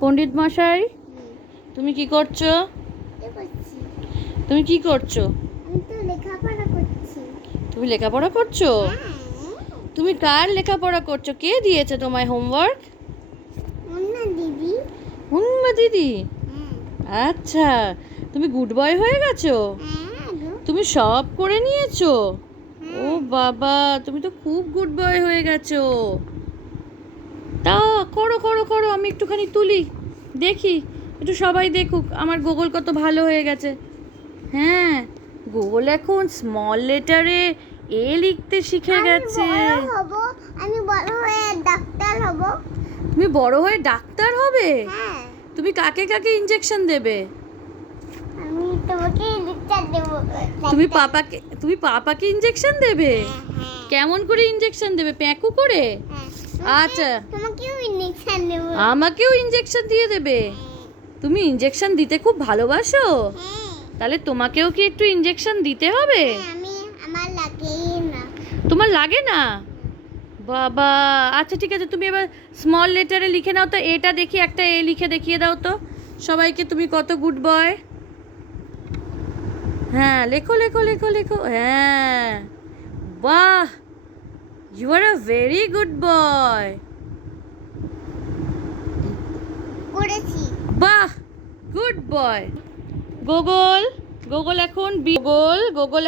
পণ্ডিত মশাই, তুমি কি করছো? তুমি কি করছো? তুমি লেখাপড়া করছো? তুমি কার লেখাপড়া করছো? কে দিয়েছে তোমায় হোমওয়ার্ক? হুম্মা দিদি। আচ্ছা, তুমি গুড বয় হয়ে গেছো? তুমি সব করে নিয়েছো? ও বাবা, তুমি তো খুব গুড বয় হয়ে গেছো। তা করো করো করো, আমি একটুখানি তুলি, দেখি, একটু সবাই দেখুক আমার গুগল কত ভালো হয়ে গেছে। হ্যাঁ, গুগল এখন স্মল লেটারে এ লিখতে শিখে গেছে। আমি বড় হয়ে ডাক্তার হব। তুমি বড় হয়ে ডাক্তার হবে? হ্যাঁ। তুমি কাকে কাকে ইনজেকশন দেবে? আমি তোমাকে ইনজেকশন দেব। তুমি পাপাকে ইনজেকশন দেবে? হ্যাঁ। কেমন করে ইনজেকশন দেবে? প্যাঁকু করে? আচ্ছা, তোমাকেও ইনজেকশন দেব। আমাকেও ইনজেকশন দিয়ে দেবে? তুমি ইনজেকশন দিতে খুব ভালোবাসো? হ্যাঁ। তাহলে তোমাকেও কি একটু ইনজেকশন দিতে হবে? আমার লাগে না। তোমার লাগে না? বাবা, আচ্ছা ঠিক আছে, তুমি এবার স্মল লেটারে লিখে নাও তো। এটা দেখি, একটা এ লিখে দেখিয়ে দাও তো সবাইকে, তুমি কত গুড বয়। হ্যাঁ, লেখো লেখো লেখো লেখো। হ্যাঁ, বাহ, you are a very good boy. করেছি। বাহ, গুড বয়। গুগল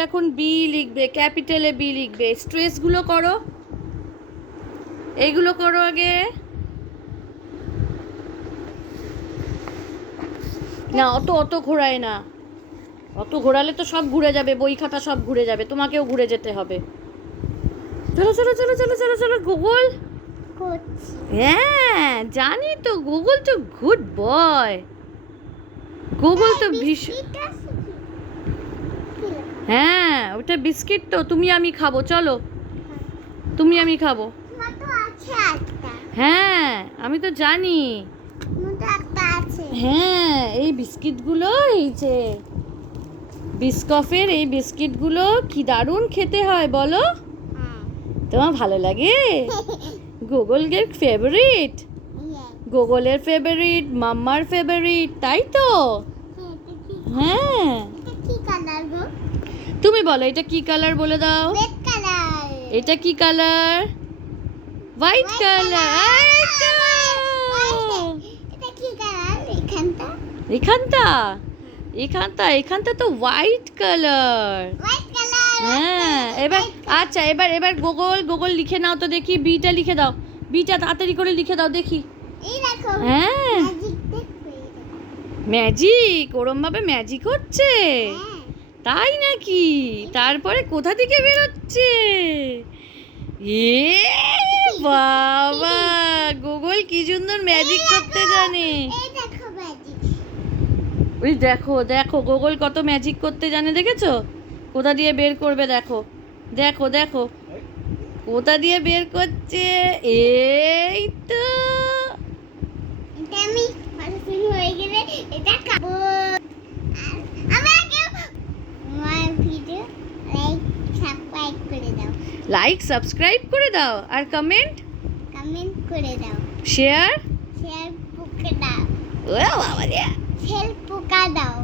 এখন বি লিখবে, ক্যাপিটালে বি লিখবে। স্ট্রেসগুলো করো, এইগুলো করো আগে। না, অত ঘোরায় না। অত ঘোরালে তো সব ঘুরে যাবে, বই খাতা সব ঘুরে যাবে, তোমাকেও ঘুরে যেতে হবে। চলো চলো চলো চলো চলো চলো গুগল। করছি। হ্যাঁ, জানি তো, গুগল তো গুড বয়। গুগল তো ভীষণ। হ্যাঁ, ওটা বিস্কিট তো। তুমি আমি খাবো, চলো। তুমি আমি খাবো। তোমার তো আছে একটা। হ্যাঁ, আমি তো জানি। তোমার তো একটা আছে। হ্যাঁ, এই বিস্কিটগুলো, এই যে বিস্কফের এই বিস্কিটগুলো কি দারুণ খেতে হয় বলো? হ্যাঁ। তোমার ভালো লাগে? গুগলের ফেভারিট, গুগলের ফেভারিট, মাম্মার ফেভারিট, তাই তো? হ্যাঁ, এটা কি কালার গো? তুমি বলো এটা কি কালার বলে দাও। Red colour. এটা কি কালার? White colour. এটা কি কালার? এখানটা এখানটা তো হোয়াইট কালার। White colour. হ্যাঁ, আচ্ছা, এবার গুগল লিখে নাও তো দেখি। বিটা লিখে দাও, বিটা তাড়াতাড়ি করে লিখে দাও দেখি। এই দেখো। হ্যাঁ, ম্যাজিক দেখো। ম্যাজিক, ওরম ভাবে ম্যাজিক হচ্ছে? হ্যাঁ। তাই নাকি? তারপরে কোথা থেকে বেরোচ্ছে? এ বাবা, গুগল কি সুন্দর ম্যাজিক করতে জানে। এই দেখো ম্যাজিক। ওই দেখো দেখো, গুগল কত ম্যাজিক করতে জানে, দেখেছো? কোথা দিয়ে বের করবে দেখো, দেখো দেখো কোথা দিয়ে বের করছে। এই তো। এটা আমি পড়াশোনা হয়ে গেলে এটা খাবো। আমাকে আমার ভিডিও লাইক সাবস্ক্রাইব করে দাও আর কমেন্ট করে দাও। শেয়ার। শেয়ার পোকা দাও। ও বাবা রে। পোকা দাও।